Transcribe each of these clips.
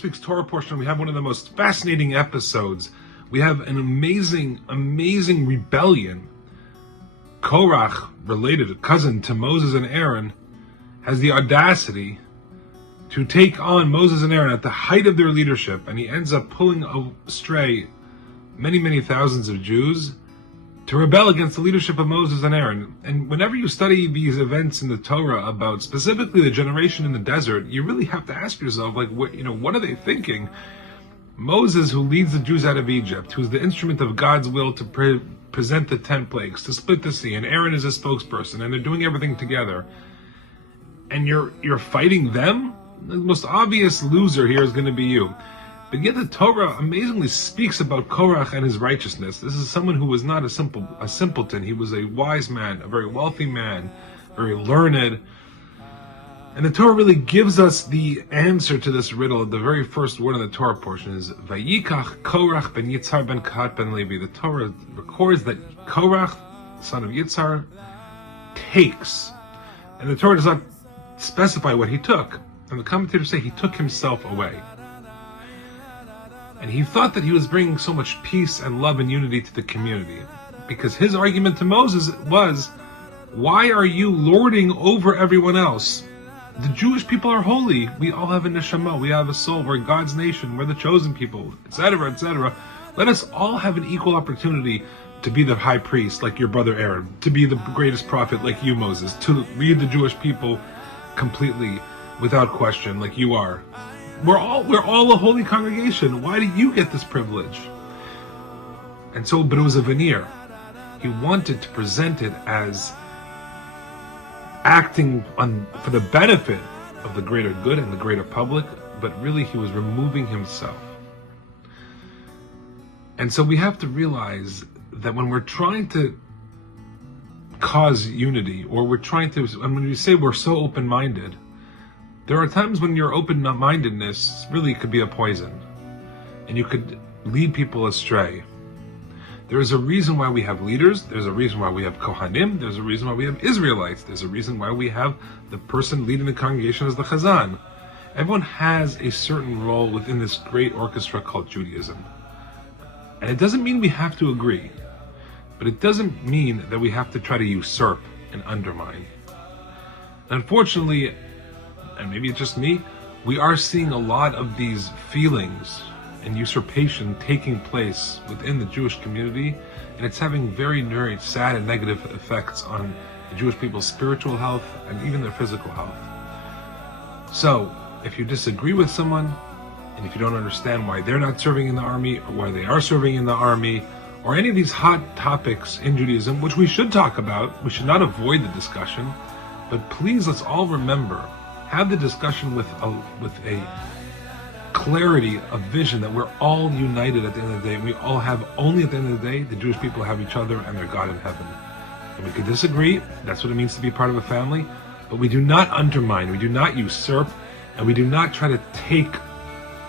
this week's Torah portion, we have one of the most fascinating episodes. We have an amazing rebellion. Korach, related, a cousin to Moses and Aaron, has the audacity to take on Moses and Aaron at the height of their leadership, and he ends up pulling astray many thousands of Jews to rebel against the leadership of Moses and Aaron. And whenever you study these events in the Torah about specifically the generation in the desert, you really have to ask yourself, like, what are they thinking? Moses, who leads the Jews out of Egypt, who's the instrument of God's will to present the 10 plagues, to split the sea, and Aaron is a spokesperson, and they're doing everything together. And you're fighting them? The most obvious loser here is going to be you. But yet the Torah amazingly speaks about Korach and his righteousness. This is someone who was not a simpleton. He was a wise man, a very wealthy man, very learned. And the Torah really gives us the answer to this riddle. The very first word in the Torah portion is Vayikach Korach ben Yitzhar ben Kahat ben Levi. The Torah records that Korach, son of Yitzhar, takes. And the Torah does not specify what he took. And the commentators say he took himself away. And he thought that he was bringing so much peace and love and unity to the community. Because his argument to Moses was, why are you lording over everyone else? The Jewish people are holy. We all have a neshama. We have a soul. We're God's nation. We're the chosen people, etc., etc. Let us all have an equal opportunity to be the high priest, like your brother Aaron, to be the greatest prophet, like you, Moses, to lead the Jewish people completely, without question, like you are. We're all a holy congregation. Why do you get this privilege? And so, but it was a veneer. He wanted to present it as acting for the benefit of the greater good and the greater public, but really he was removing himself. And so we have to realize that when we're trying to cause unity, or when we say we're so open-minded, there are times when your open-mindedness really could be a poison, and you could lead people astray. There is a reason why we have leaders. There's a reason why we have Kohanim. There's a reason why we have Israelites. There's a reason why we have the person leading the congregation as the Chazan. Everyone has a certain role within this great orchestra called Judaism. And it doesn't mean we have to agree, but it doesn't mean that we have to try to usurp and undermine. Unfortunately, and maybe it's just me, we are seeing a lot of these feelings and usurpation taking place within the Jewish community, and it's having very sad and negative effects on the Jewish people's spiritual health and even their physical health. So, if you disagree with someone, and if you don't understand why they're not serving in the army, or why they are serving in the army, or any of these hot topics in Judaism, which we should talk about, we should not avoid the discussion, but please, let's all remember, have the discussion with a clarity of vision that we're all united at the end of the day. We all have, only at the end of the day, the Jewish people have each other and their God in heaven. And we could disagree, that's what it means to be part of a family, but we do not undermine, we do not usurp, and we do not try to take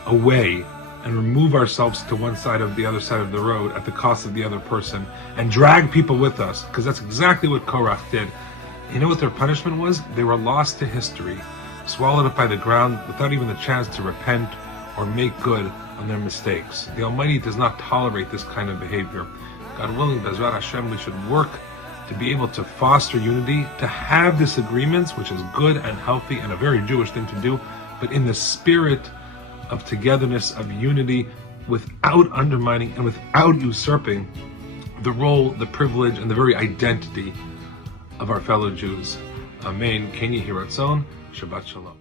away and remove ourselves to one side of the other side of the road at the cost of the other person and drag people with us, because that's exactly what Korach did. You know what their punishment was? They were lost to history, swallowed up by the ground without even the chance to repent or make good on their mistakes. The Almighty does not tolerate this kind of behavior. God willing, Bezrat Hashem, we should work to be able to foster unity, to have disagreements, which is good and healthy and a very Jewish thing to do, but in the spirit of togetherness, of unity, without undermining and without usurping the role, the privilege, and the very identity of our fellow Jews. Amen. Ken Yehi Ratzon. Shabbat Shalom.